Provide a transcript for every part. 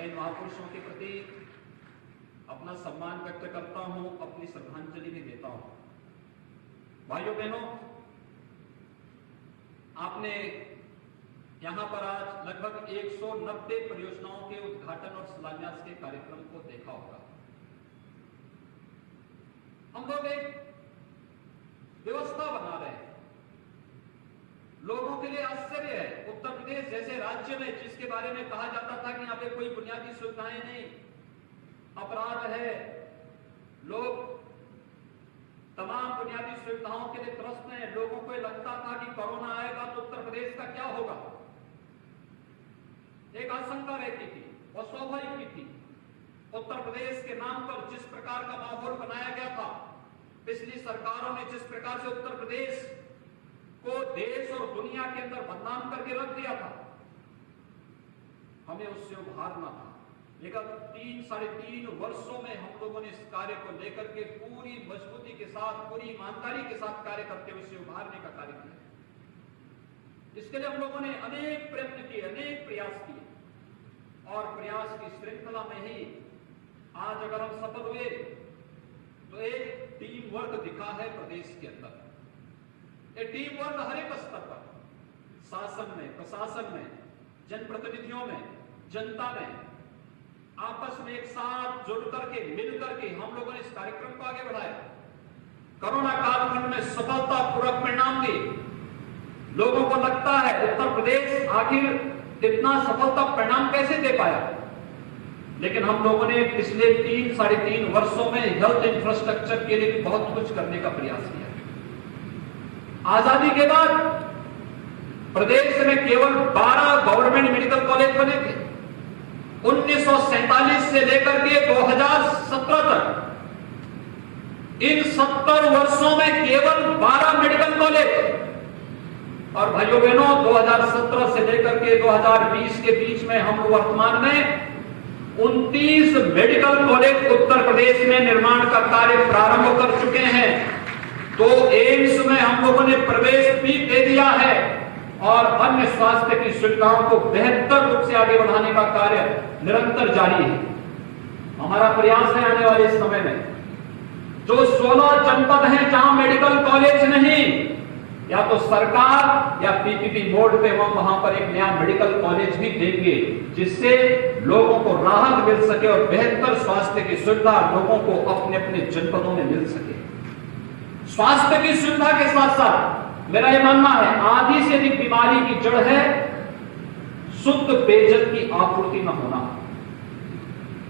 मैं इन महापुरुषों के प्रति अपना सम्मान व्यक्त करता हूं, अपनी श्रद्धांजलि भी देता हूं। भाइयों बहनों, आपने यहां पर आज लगभग 190 परियोजनाओं के उद्घाटन और शिलान्यास के कार्यक्रम को देखा होगा। हम लोग एक व्यवस्था बना रहे हैं। लोगों के लिए आश्चर्य है, उत्तर प्रदेश जैसे राज्य में जिसके बारे में कहा जाता था कि यहां पे कोई बुनियादी सुविधाएं नहीं, अपराध है, लोग तमाम बुनियादी सुविधाओं के लिए त्रस्त हैं। लोगों को लगता था कि कोरोना आएगा तो उत्तर प्रदेश का क्या होगा, एक आशंका रहती थी और स्वाभाविक भी थी। उत्तर प्रदेश के नाम पर जिस प्रकार का माहौल बनाया गया था, पिछली सरकारों ने जिस प्रकार से उत्तर प्रदेश को देश और दुनिया के अंदर बदनाम करके रख दिया था, हमें उससे उभारना था। लेकिन 3-3.5 वर्षों में हम लोगों ने इस कार्य को लेकर के पूरी मजबूती के साथ, पूरी ईमानदारी के साथ कार्य करते हुए इसे उभारने का कार्य किया। इसके लिए हम लोगों ने अनेक प्रयत्न किए, अनेक प्रयास किए और प्रयास की श्रृंखला में ही आज अगर हम सफल हुए तो एक टीम वर्क दिखा है प्रदेश के अंदर। ये टीम वर्क हर एक स्तर पर, शासन में, प्रशासन में, जनप्रतिनिधियों में, जनता में, आपस में एक साथ जुड़ करके, मिल करके हम लोगों ने इस कार्यक्रम को आगे बढ़ाया। कोरोना कालखंड में सफलतापूर्वक परिणाम दिए। लोगों को लगता है उत्तर प्रदेश आखिर इतना सफलता परिणाम कैसे दे पाया, लेकिन हम लोगों ने पिछले 3-3.5 वर्षों में हेल्थ इंफ्रास्ट्रक्चर के लिए बहुत कुछ करने का प्रयास किया। आजादी के बाद प्रदेश में केवल 12 गवर्नमेंट मेडिकल कॉलेज बने थे। 1947 से लेकर के 2017 तक इन 70 वर्षों में केवल 12 मेडिकल कॉलेज। और भाइयों बहनों, 2017 से लेकर के 2020 के बीच में हम वर्तमान में 29 मेडिकल कॉलेज उत्तर प्रदेश में निर्माण का कार्य प्रारंभ कर चुके हैं। तो एम्स में हम लोगों ने प्रवेश भी दे दिया है और अन्य स्वास्थ्य की सुविधाओं को बेहतर रूप से आगे बढ़ाने का कार्य निरंतर जारी है। हमारा प्रयास है आने वाले समय में जो 16 जनपद हैं जहां मेडिकल कॉलेज नहीं, या तो सरकार या पीपीपी मोड पे हम वहां पर एक नया मेडिकल कॉलेज भी देंगे, जिससे लोगों को राहत मिल सके और बेहतर स्वास्थ्य की सुविधा लोगों को अपने अपने जनपदों में मिल सके। स्वास्थ्य की सुविधा के साथ साथ मेरा यह मानना है, आधी से अधिक बीमारी की जड़ है शुद्ध पेयजल की आपूर्ति न होना।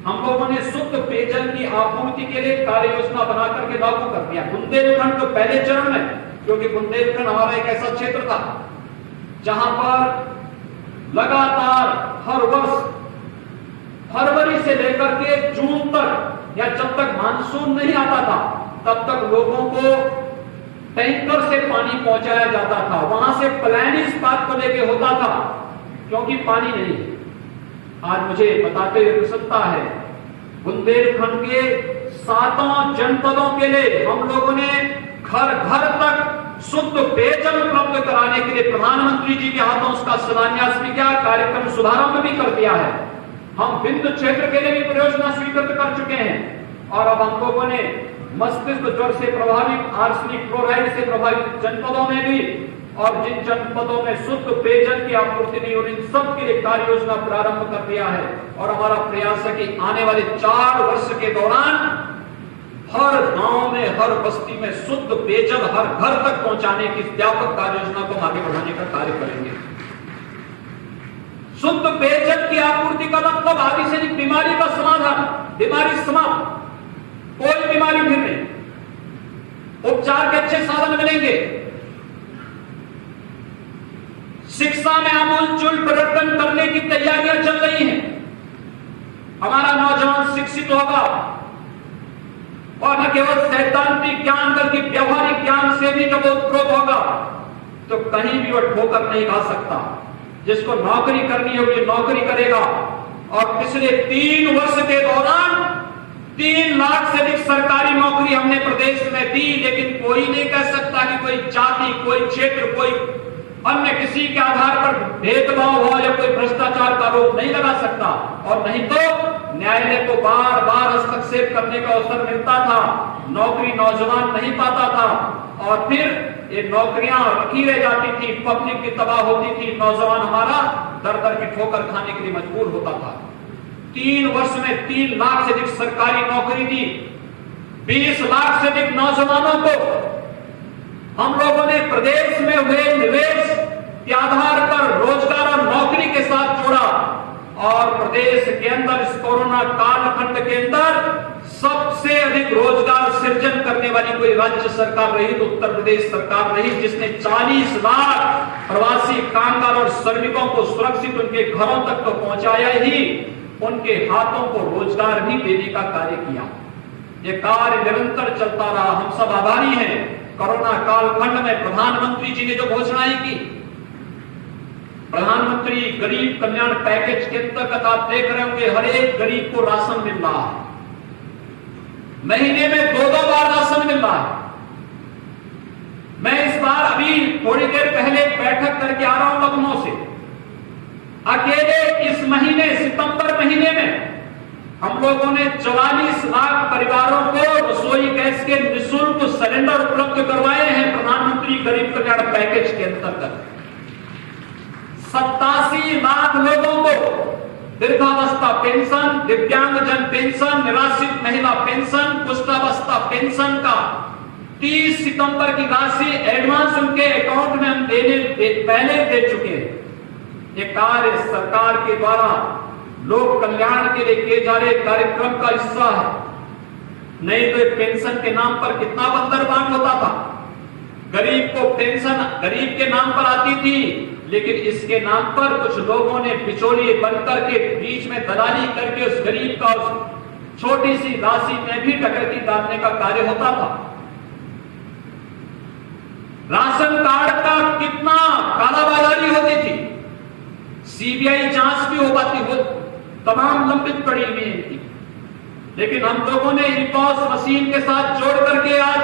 हम लोगों ने शुद्ध पेयजल की आपूर्ति के लिए कार्य योजना बनाकर के लागू कर दिया। बुंदेलखंड तो पहले चरण में, क्योंकि बुंदेलखंड हमारा एक ऐसा क्षेत्र था जहां पर लगातार हर वर्ष फरवरी से लेकर के जून तक, या जब तक मानसून नहीं आता था तब तक लोगों को टैंकर से पानी पहुंचाया जाता था। वहां से प्लान इस बात को लेके होता था क्योंकि पानी नहीं। आज मुझे बताते हुए प्रसन्नता है, बुंदेलखंड के 7 जनपदों के लिए हम लोगों ने घर घर तक शुद्ध पेयजल उपलब्ध कराने के लिए प्रधानमंत्री जी के हाथों उसका शिलान्यास भी किया, कार्यक्रम शुभारंभ भी कर दिया है। हम बिंदु क्षेत्र के लिए भी परियोजना स्वीकृत कर चुके हैं और अब हम लोगों ने मस्तिष्क ज्वर से प्रभावित, आर्सेनिक क्लोराइड से प्रभावित जनपदों में भी, और जिन जनपदों में शुद्ध पेयजल की आपूर्ति नहीं हो रही, इन सब के लिए कार्य योजना प्रारंभ कर दिया है। और हमारा प्रयास है कि आने वाले 4 वर्ष के दौरान हर गांव में, हर बस्ती में शुद्ध पेयजल हर घर तक पहुंचाने की व्यापक कार्य योजना को आगे बढ़ाने का कार्य करेंगे। शुद्ध पेयजल की आपूर्ति का मतलब आदि से बीमारी का समाधान, बीमारी समाप्त, कोई बीमारी फिर नहीं, उपचार के अच्छे साधन मिलेंगे, शिक्षा में आमूलचूल परिवर्तन करने की तैयारियां चल रही हैं। हमारा नौजवान शिक्षित होगा और न केवल सैद्धांतिक ज्ञान बल्कि व्यवहारिक ज्ञान से भी जब उत्प्रोत होगा तो कहीं भी वह ठोकर नहीं खा सकता। जिसको नौकरी करनी होगी नौकरी करेगा। और पिछले 3 वर्ष के दौरान 3 लाख से अधिक सरकारी नौकरी हमने प्रदेश में दी, लेकिन कोई नहीं कह सकता कि कोई जाति, कोई क्षेत्र, कोई अन्य किसी के आधार पर भेदभाव हो या कोई भ्रष्टाचार का आरोप नहीं लगा सकता, और नहीं तो न्यायालय को बार बार हस्तक्षेप करने का अवसर मिलता था, नौकरी नौजवान नहीं पाता था, और फिर ये नौकरियां रखी रह जाती थी, पब्लिक की तबाह होती थी, नौजवान हमारा दर दर की ठोकर खाने के लिए मजबूर होता था। 3 वर्ष में 3 लाख से अधिक सरकारी नौकरी दी, 20 लाख से अधिक नौजवानों को हम लोगों ने प्रदेश में हुए निवेश के आधार पर रोजगार और नौकरी के साथ जोड़ा, और प्रदेश के अंदर इस कोरोना कालखंड के अंदर सबसे अधिक रोजगार सृजन करने वाली कोई राज्य सरकार रही तो उत्तर प्रदेश सरकार रही, जिसने 40 लाख प्रवासी कामगार और श्रमिकों को सुरक्षित उनके घरों तक तो पहुंचाया ही, उनके हाथों को रोजगार भी देने का कार्य किया। ये कार्य निरंतर चलता रहा। हम सब आभारी हैं। कोरोना कालखंड में प्रधानमंत्री जी ने जो घोषणाएं की, प्रधानमंत्री गरीब कल्याण पैकेज के अंतर्गत आप देख रहे होंगे हर एक गरीब को राशन मिल रहा है, महीने में 2-2 बार राशन मिल रहा है। मैं इस बार अभी थोड़ी देर पहले एक बैठक करके आ रहा हूं लखनऊ से। अकेले इस महीने सितंबर महीने में हम लोगों ने 44 लाख परिवारों को रसोई गैस के निःशुल्क सिलेंडर उपलब्ध करवाए हैं प्रधानमंत्री गरीब कल्याण पैकेज के अंतर्गत। 87 लाख लोगों को वृद्धावस्था पेंशन, दिव्यांगजन पेंशन, निराश्रित महिला पेंशन, कुष्ठावस्था पेंशन का 30 सितंबर की राशि एडवांस उनके अकाउंट में हम पहले दे चुके हैं। ये कार्य सरकार के द्वारा लोक कल्याण के लिए किए जा रहे कार्यक्रम का हिस्सा है। नहीं तो पेंशन के नाम पर कितना बंदरबांट होता था। गरीब को पेंशन गरीब के नाम पर आती थी, लेकिन इसके नाम पर कुछ लोगों ने बिचौलिए बनकर के बीच में दलाली करके उस गरीब का उस छोटी सी राशि में भी डकैती डालने का कार्य होता था। राशन कार्ड का कितना कालाबाजारी होती थी, सीबीआई जांच भी हो पाती हो, तमाम लंबित पड़ी हुई थी। लेकिन हम लोगों ने इनपॉस मशीन के साथ जोड़ करके आज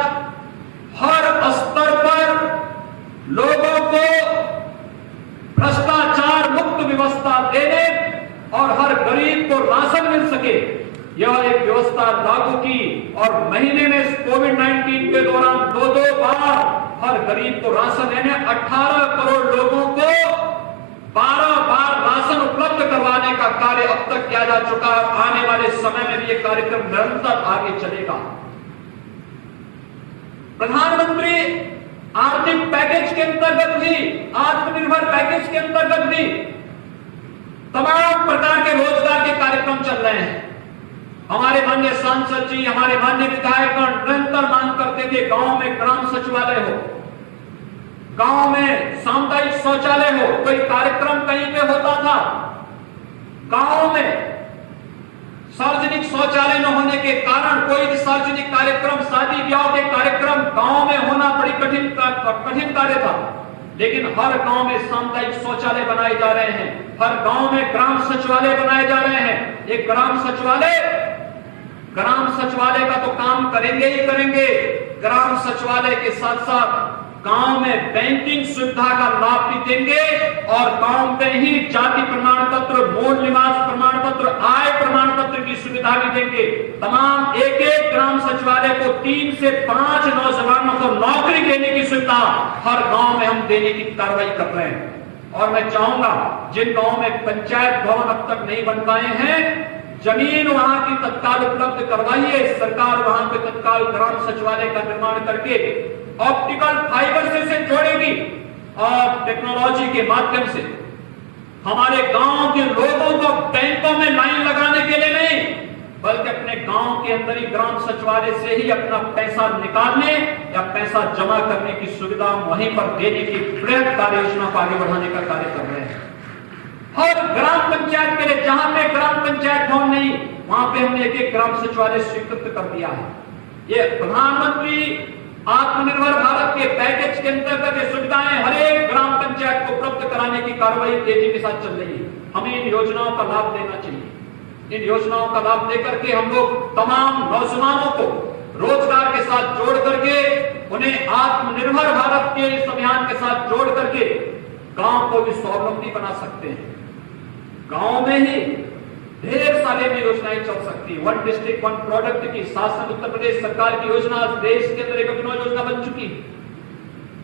हर स्तर पर लोगों को भ्रष्टाचार मुक्त व्यवस्था देने और हर गरीब को राशन मिल सके, यह एक व्यवस्था लागू की। और महीने में कोविड-19 के दौरान 2-2 बार हर गरीब को राशन देने 18 करोड़ लोगों को 12 बार राशन उपलब्ध करवाने का कार्य अब तक किया जा चुका है। आने वाले समय में भी यह कार्यक्रम निरंतर आगे चलेगा। प्रधानमंत्री आर्थिक पैकेज के अंतर्गत भी, आत्मनिर्भर पैकेज के अंतर्गत भी तमाम प्रकार के रोजगार के कार्यक्रम चल रहे हैं। हमारे माननीय सांसद जी, हमारे माननीय विधायकगण निरंतर मांग करते थे गांव में ग्राम सचिवालय हो, गांव में सामुदायिक शौचालय हो। कोई कार्यक्रम कहीं पे होता था, गांव में सार्वजनिक शौचालय न होने के कारण कोई भी सार्वजनिक कार्यक्रम, शादी ब्याह के कार्यक्रम गांव में होना बड़ी कठिन कार्य था। लेकिन हर गांव में सामुदायिक शौचालय बनाए जा रहे हैं, हर गांव में ग्राम सचिवालय बनाए जा रहे हैं। एक ग्राम सचिवालय का तो काम करेंगे ही करेंगे, ग्राम सचिवालय के साथ साथ गांव में बैंकिंग सुविधा का लाभ भी देंगे, और गांव में ही जाति प्रमाण पत्र, मूल निवास प्रमाण पत्र, आय प्रमाण पत्र की सुविधा भी देंगे। तमाम एक ग्राम सचिवालय को 3 से 5 नौजवानों को नौकरी देने की सुविधा हर गांव में हम देने की कार्रवाई कर रहे हैं। और मैं चाहूंगा जिन गांव में पंचायत भवन अब तक नहीं बन पाए हैं, जमीन वहां की तत्काल उपलब्ध करवाइए। सरकार वहां पे तत्काल ग्राम सचिवालय का निर्माण करके ऑप्टिकल फाइबर से इसे जोड़ेगी, और टेक्नोलॉजी के माध्यम से हमारे गांव के लोगों को बैंकों में लाइन लगाने के लिए नहीं, बल्कि अपने गांव के अंदर ही ग्राम सचिवालय से ही अपना पैसा निकालने या पैसा जमा करने की सुविधा वहीं पर देने की बृहद कार्य योजना को आगे बढ़ाने का कार्य कर रहे हैं। हर ग्राम पंचायत के लिए, जहां पे ग्राम पंचायत भवन नहीं, वहां पे हमने एक ग्राम सचिवालय स्वीकृत कर दिया है। ये प्रधानमंत्री आत्मनिर्भर भारत के पैकेज के अंतर्गत ये सुविधाएं हर एक ग्राम पंचायत को उपलब्ध कराने की कार्रवाई तेजी के साथ चल रही है। हमें इन योजनाओं का लाभ देना चाहिए। इन योजनाओं का लाभ देकर के हम लोग तमाम नौजवानों को रोजगार के साथ जोड़ करके, उन्हें आत्मनिर्भर भारत के इस अभियान के साथ जोड़ करके गांव को भी स्वावलंबी बना सकते हैं। गांव में ही ढेर सारे में योजनाएं चल सकती है। 1 डिस्ट्रिक्ट 1 प्रोडक्ट की शासन उत्तर प्रदेश सरकार की योजना आज देश के अंदर एक अभिनव योजना बन चुकी है।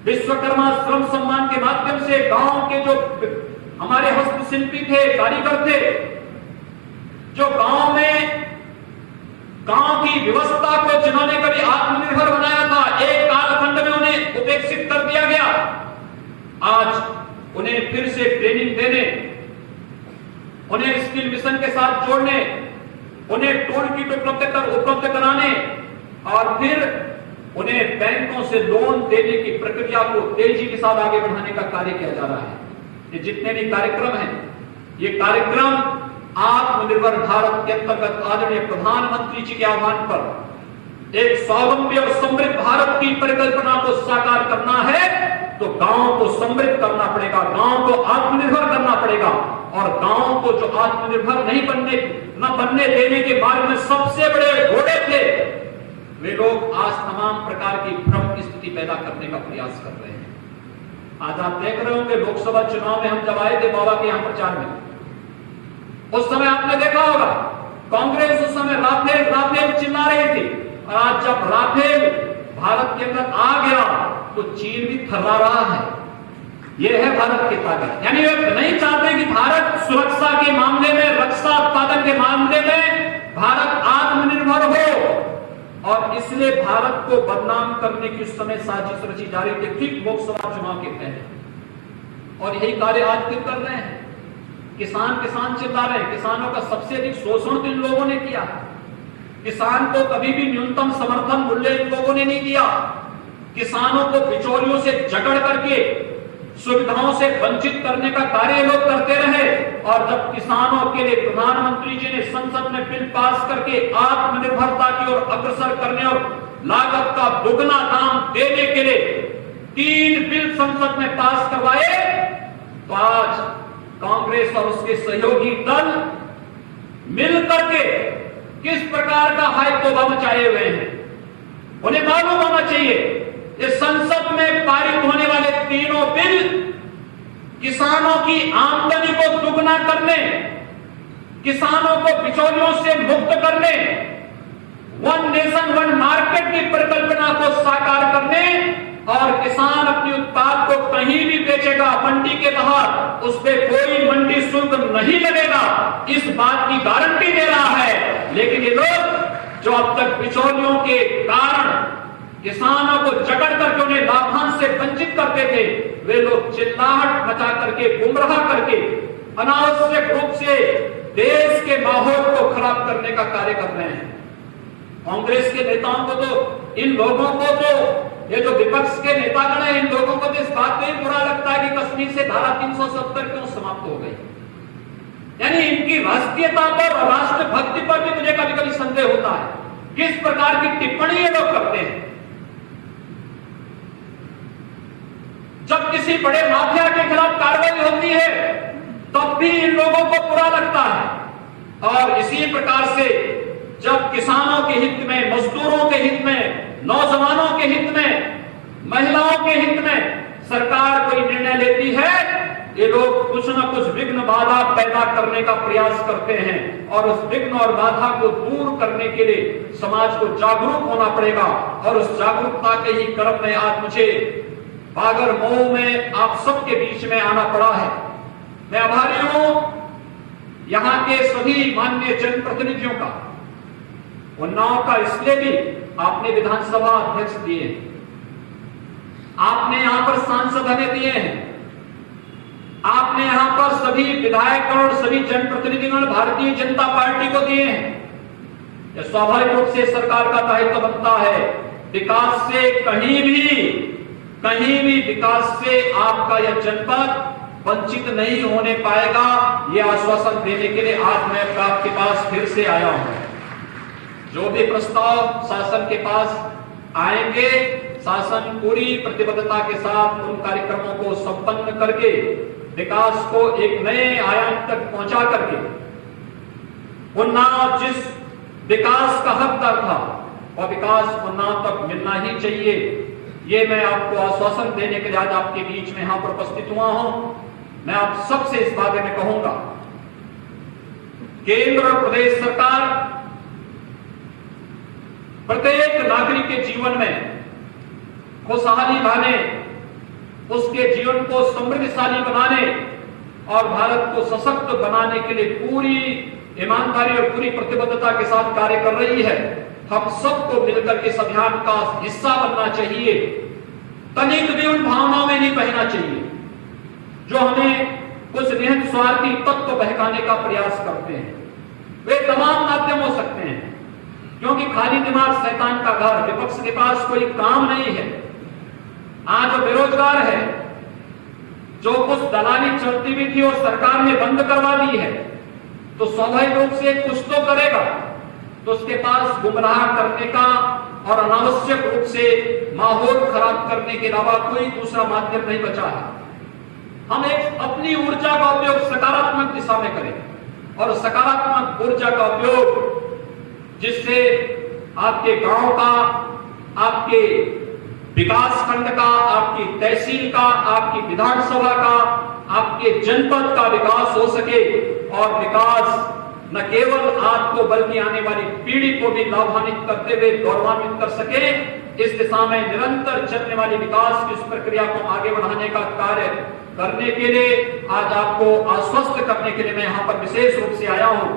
विश्वकर्मा श्रम सम्मान के माध्यम से गांव के जो हमारे हस्तशिल्पी थे, कारीगर थे, जो गांव में गांव की व्यवस्था को जिन्होंने कभी आत्मनिर्भर बनाया था, एक कालखंड में उन्हें उपेक्षित कर दिया गया। आज उन्हें फिर से ट्रेनिंग देने, उन्हें स्किल मिशन के साथ जोड़ने, उन्हें टूल किट उपलब्ध कराने और फिर उन्हें बैंकों से लोन देने की प्रक्रिया को तेजी के साथ आगे बढ़ाने का कार्य किया जा रहा है। ये जितने भी कार्यक्रम हैं, ये कार्यक्रम आत्मनिर्भर भारत के अंतर्गत आदरणीय प्रधानमंत्री जी के आह्वान पर एक स्वावलंबी और समृद्ध भारत की परिकल्पना को साकार करना है तो गांव को समृद्ध करना पड़ेगा, गांव को आत्मनिर्भर करना पड़ेगा। और गांव को जो आत्मनिर्भर न बनने देने के मार्ग में सबसे बड़े घोड़े थे, वे लोग आज तमाम प्रकार की भ्रम की स्थिति पैदा करने का प्रयास कर रहे हैं। आज आप देख रहे होंगे लोकसभा चुनाव में हम जब आए थे बाबा के यहां प्रचार में, उस समय आपने देखा होगा कांग्रेस उस समय राफेल राफेल चिल्ला रही थी, और आज जब राफेल भारत के अंदर आ गया तो चीन भी थर्रा रहा है। यह है भारत की ताकत। यानी वे नहीं चाहते कि भारत सुरक्षा के मामले में, रक्षा उत्पादन के मामले में भारत आत्मनिर्भर हो, और इसलिए भारत को बदनाम करने की उस समय साजिश रची जा रही थी, ठीक लोकसभा चुनाव के पहले। और यही कार्य आज फिर कर रहे हैं। किसान चिल्ला रहे हैं। किसानों का सबसे अधिक शोषण तो इन लोगों ने किया। किसान को कभी भी न्यूनतम समर्थन मूल्य इन लोगों ने नहीं दिया। किसानों को बिचौलियों से जकड़ करके सुविधाओं से वंचित करने का कार्य लोग करते रहे। और जब किसानों के लिए प्रधानमंत्री जी ने संसद में बिल पास करके आत्मनिर्भरता की ओर अग्रसर करने और लागत का दुगना दाम देने के लिए 3 बिल संसद में पास करवाए, तो आज कांग्रेस और उसके सहयोगी दल मिलकर के किस प्रकार का हाइतोबा मचाए हुए हैं। उन्हें मालूम होना चाहिए कि संसद में पारित होने वाले तीनों बिल किसानों की आमदनी को दुगना करने, किसानों को बिचौलियों से मुक्त करने, 1 नेशन 1 मार्केट की परिकल्पना को साकार करने, और किसान अपने उत्पाद को कहीं भी बेचेगा मंडी के बाहर, उस पर कोई मंडी शुल्क नहीं लगेगा, इस बात की गारंटी दे रहा है। लेकिन ये लोग जो अब तक बिचौलियों के कारण किसानों को जकड़ करके उन्हें लाभांश से वंचित करते थे, वे लोग चिल्लाहट मचा करके, गुमराह करके, अनावश्यक रूप से देश के माहौल को खराब करने का कार्य कर रहे हैं। कांग्रेस के नेताओं को तो, इन लोगों को तो, ये जो विपक्ष के नेतागण हैं, इन लोगों को तो इस बात में ही बुरा लगता है कि कश्मीर से धारा 370 क्यों समाप्त हो गई। यानी इनकी राष्ट्रीयता पर और राष्ट्रभक्ति पर भी मुझे कभी कभी संदेह होता है, किस प्रकार की टिप्पणी ये लोग करते हैं। जब किसी बड़े माफिया के खिलाफ कार्रवाई होती है तब भी इन लोगों को बुरा लगता है। और इसी प्रकार से जब किसानों के हित में, मजदूरों के हित में, नौजवानों के हित में, महिलाओं के हित में सरकार कोई निर्णय लेती है, ये लोग कुछ न कुछ विघ्न बाधा पैदा करने का प्रयास करते हैं। और उस विघ्न और बाधा को दूर करने के लिए समाज को जागरूक होना पड़ेगा। और उस जागरूकता के ही क्रम में आज मुझे बागर मऊ में आप सबके बीच में आना पड़ा है। मैं आभारी हूं यहां के सभी माननीय जनप्रतिनिधियों का। उन्नाव का इसलिए भी आपने विधानसभा अध्यक्ष दिए हैं, आपने यहां पर सांसद हमें दिए हैं, आपने यहां पर सभी विधायक और सभी जनप्रतिनिधिगण भारतीय जनता पार्टी को दिए हैं। यह स्वाभाविक रूप से सरकार का दायित्व बनता है। विकास से कहीं भी विकास से आपका यह जनपद वंचित नहीं होने पाएगा, यह आश्वासन देने के लिए आज मैं आपके पास फिर से आया हूं। जो भी प्रस्ताव शासन के पास आएंगे, शासन पूरी प्रतिबद्धता के साथ उन कार्यक्रमों को संपन्न करके विकास को एक नए आयाम तक पहुंचा करके उन्नाव जिस विकास का हकदार था वह विकास उन्नाव तक मिलना ही चाहिए। ये मैं आपको आश्वासन देने के लिए आज आपके बीच में यहां पर उपस्थित हुआ हूं। मैं आप सबसे इस बारे में कहूंगा, केंद्र और प्रदेश सरकार प्रत्येक नागरिक के जीवन में खुशहाली लाने, उसके जीवन को समृद्धशाली बनाने और भारत को सशक्त बनाने के लिए पूरी ईमानदारी और पूरी प्रतिबद्धता के साथ कार्य कर रही है। हम सबको मिलकर इस अभियान का हिस्सा बनना चाहिए। तनिक भी उन भावनाओं में नहीं बहना चाहिए जो हमें कुछ निहित स्वार्थी तत्व बहकाने का प्रयास करते हैं। वे तमाम माध्यम हो सकते हैं, क्योंकि खाली दिमाग शैतान का घर। विपक्ष के पास कोई काम नहीं है। आज जो बेरोजगार है, जो कुछ दलाली चलती भी थी और सरकार ने बंद करवा दी है, तो स्वाभाविक रूप से कुछ तो करेगा, तो उसके पास गुमराह करने का और अनावश्यक रूप से माहौल खराब करने के अलावा कोई दूसरा माध्यम नहीं बचा है। हम एक अपनी ऊर्जा का उपयोग सकारात्मक दिशा में करें और सकारात्मक ऊर्जा का उपयोग जिससे आपके गांव का, आपके विकास खंड का, आपकी तहसील का, आपकी विधानसभा का, आपके जनपद का विकास हो सके और विकास न केवल आपको बल्कि आने वाली पीढ़ी को भी लाभान्वित करते हुए गौरवान्वित कर सके। इस दिशा में निरंतर चलने वाली विकास की इस प्रक्रिया को आगे बढ़ाने का कार्य करने के लिए आज आपको आश्वस्त करने के लिए मैं यहां पर विशेष रूप से आया हूं।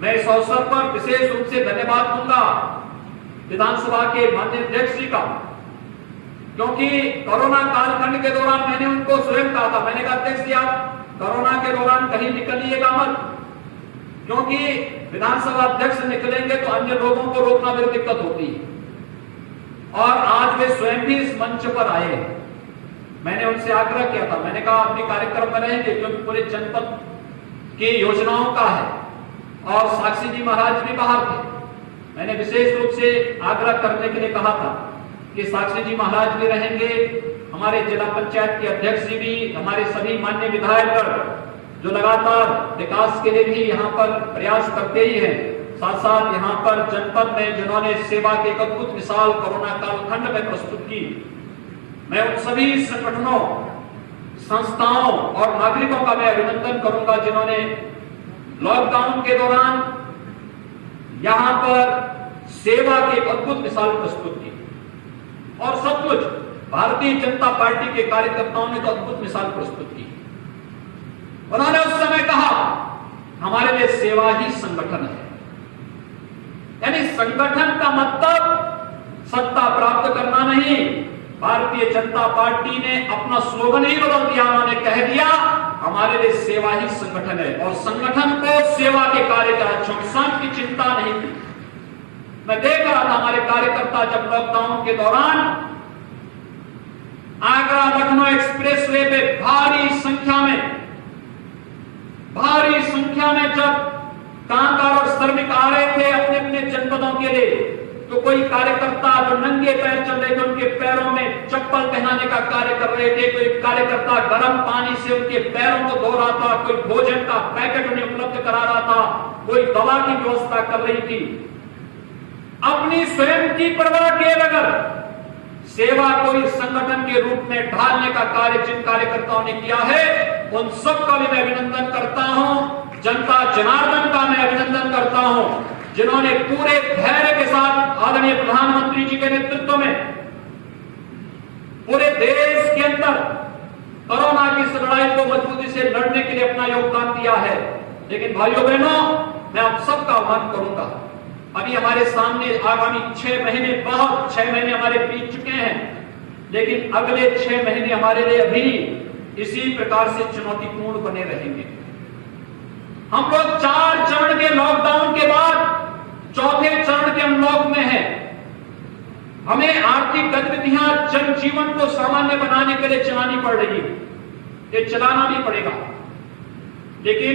मैं इस अवसर पर विशेष रूप से धन्यवाद दूंगा विधानसभा के माननीय अध्यक्ष जी का, क्योंकि कोरोना कालखंड के दौरान मैंने उनको स्वयं कहा था, मैंने कहा अध्यक्ष जी आप कोरोना के दौरान कहीं निकलिएगा मत, क्योंकि विधानसभा अध्यक्ष निकलेंगे तो अन्य लोगों को रोकना फिर दिक्कत होती है। और आज वे स्वयं भी इस मंच पर आए। मैंने उनसे आग्रह किया था, मैंने कहा अपने कार्यक्रम में रहेंगे, क्योंकि पूरे जनपद की योजनाओं का है और साक्षी जी महाराज भी बाहर थे। मैंने विशेष रूप से आग्रह करने के लिए कहा था कि साक्षी जी महाराज भी रहेंगे, हमारे जिला पंचायत के अध्यक्ष जी भी, हमारे सभी मान्य विधायकगण जो लगातार विकास के लिए भी यहाँ पर प्रयास करते ही हैं, साथ साथ यहाँ पर जनपद में जिन्होंने सेवा की एक अद्भुत मिसाल कोरोना कालखंड में प्रस्तुत की। मैं उन सभी संगठनों, संस्थाओं और नागरिकों का मैं अभिनंदन करूंगा जिन्होंने लॉकडाउन के दौरान यहाँ पर सेवा की एक अद्भुत मिसाल प्रस्तुत की। और सचमुच भारतीय जनता पार्टी के कार्यकर्ताओं ने तो अद्भुत मिसाल प्रस्तुत की। उन्होंने उस समय कहा हमारे लिए सेवा ही संगठन है, यानी संगठन का मतलब सत्ता प्राप्त करना नहीं। भारतीय जनता पार्टी ने अपना स्लोगन ही बदल दिया, उन्होंने कह दिया हमारे लिए सेवा ही संगठन है और संगठन को सेवा के कार्य का संघ की चिंता नहीं थी। मैं देख रहा था हमारे कार्यकर्ता जब लॉकडाउन के दौरान आगरा लखनऊ एक्सप्रेस वे पे भारी संख्या में जब कामगार और श्रमिक आ रहे थे अपने अपने जनपदों के लिए, तो कोई कार्यकर्ता जो नंगे पैर चल रहे थे उनके पैरों में चप्पल पहनाने का कार्य कर रहे थे, कोई कार्यकर्ता गर्म पानी से उनके पैरों को धो रहा था, कोई भोजन का पैकेट उन्हें उपलब्ध करा रहा था, कोई दवा की व्यवस्था कर रही थी। अपनी स्वयं की परवाह किए बगैर सेवा को इस संगठन के रूप में ढालने का कार्य जिन कार्यकर्ताओं ने किया है उन सबका भी मैं अभिनंदन करता हूं। जनता जनार्दन का मैं अभिनंदन करता हूं जिन्होंने पूरे धैर्य के साथ आदरणीय प्रधानमंत्री जी के नेतृत्व में पूरे देश के अंदर कोरोना की इस लड़ाई को मजबूती से लड़ने के लिए अपना योगदान दिया है। लेकिन भाइयों बहनों, मैं आप सबका आह्वान करूंगा, अभी हमारे सामने आगामी 6 महीने, बहुत 6 महीने हमारे बीत चुके हैं, लेकिन अगले 6 महीने हमारे लिए अभी इसी प्रकार से चुनौतीपूर्ण बने रहेंगे। हम लोग 4 चरण के लॉकडाउन के बाद चौथे चरण के अनलॉक में हैं। हमें आर्थिक गतिविधियां जनजीवन को सामान्य बनाने के लिए चलानी पड़ रही है, ये चलाना भी पड़ेगा, लेकिन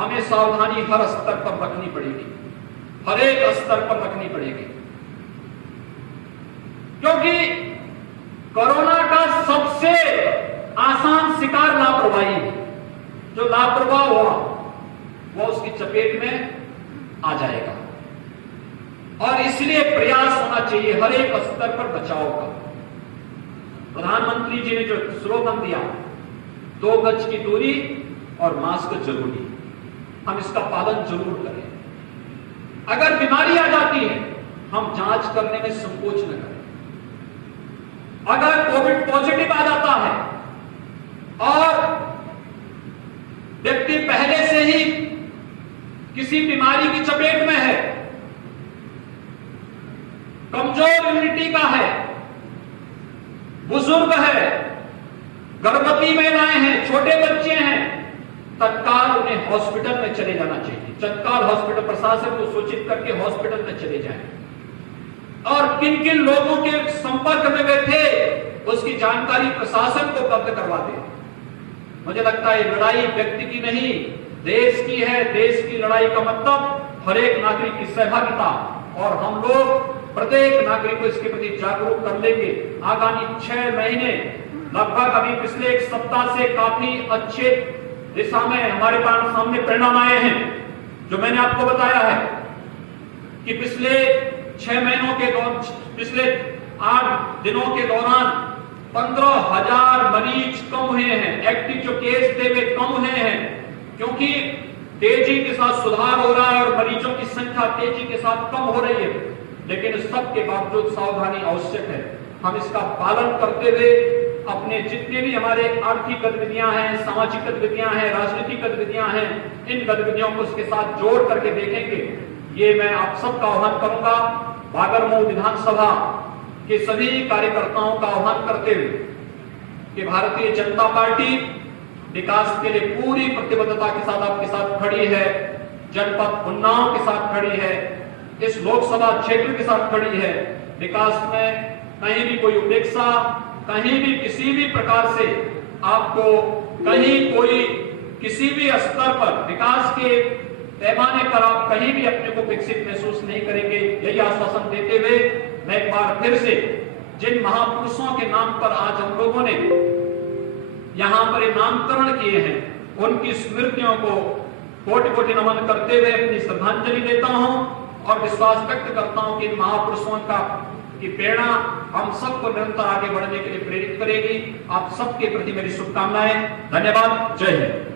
हमें सावधानी हर स्तर पर रखनी पड़ेगी, हर एक स्तर पर रखनी पड़ेगी, क्योंकि कोरोना का सबसे आसान शिकार लापरवाही है। जो लापरवाह हुआ वो उसकी चपेट में आ जाएगा और इसलिए प्रयास होना चाहिए हर एक स्तर पर बचाव का। प्रधानमंत्री जी ने जो स्लोगन दिया 2 गज की दूरी और मास्क जरूरी, हम इसका पालन जरूर करें। अगर बीमारी आ जाती है, हम जांच करने में संकोच न करें। अगर कोविड पॉजिटिव आ जाता है और व्यक्ति पहले से ही किसी बीमारी की चपेट में है, कमजोर इम्यूनिटी का है, बुजुर्ग है, गर्भवती महिलाएं हैं, छोटे बच्चे हैं, तत्काल उन्हें हॉस्पिटल में चले जाना चाहिए। तत्काल हॉस्पिटल प्रशासन को सूचित करके हॉस्पिटल में चले जाएं और किन किन लोगों के संपर्क में वे थे उसकी जानकारी प्रशासन को उपलब्ध करवा दें। मुझे लगता है लड़ाई व्यक्ति की नहीं, देश की है। देश की लड़ाई का मतलब हर एक नागरिक की सहभागिता, और हम लोग प्रत्येक नागरिक को इसके प्रति जागरूक कर लेंगे। आगामी 6 महीने लगभग अभी पिछले 1 सप्ताह से काफी अच्छे दिशा में हमारे पास सामने परिणाम आए हैं, जो मैंने आपको बताया है कि पिछले 6 महीनों के पिछले 8 दिनों के दौरान 15,000 मरीज कम हुए हैं। एक्टिव जो केस थे वे कम हुए हैं, क्योंकि तेजी के साथ सुधार हो रहा है और मरीजों की संख्या तेजी के साथ कम हो रही है। लेकिन सबके बावजूद सावधानी आवश्यक है। हम इसका पालन करते हुए अपने जितने भी हमारे आर्थिक गतिविधियां हैं, सामाजिक गतिविधियां हैं, राजनीतिक गतिविधियां हैं, इन गतिविधियों को उसके साथ जोड़ करके देखेंगे। ये मैं आप सबका आह्वान करूंगा। बागरमऊ विधानसभा के सभी कार्यकर्ताओं का आह्वान करते हुए कि भारतीय जनता पार्टी विकास के लिए पूरी प्रतिबद्धता के साथ आपके साथ खड़ी है, जनपद उन्नाव के साथ खड़ी है, इस लोकसभा क्षेत्र के साथ खड़ी है। विकास में कहीं भी कोई उपेक्षा, कहीं भी किसी भी प्रकार से आपको कहीं कोई किसी भी स्तर पर विकास के पैमाने पर आप कहीं भी अपने को विकसित महसूस नहीं करेंगे। यही आश्वासन देते हुए मैं एक बार फिर से जिन महापुरुषों के नाम पर आज हम लोगों ने यहां पर नामकरण किए हैं, उनकी स्मृतियों को कोटि-कोटि नमन करते हुए अपनी श्रद्धांजलि देता हूं और विश्वास व्यक्त करता हूं कि इन महापुरुषों की प्रेरणा हम सबको निरंतर आगे बढ़ने के लिए प्रेरित करेगी। आप सबके प्रति मेरी शुभकामनाएं। धन्यवाद। जय हिंद।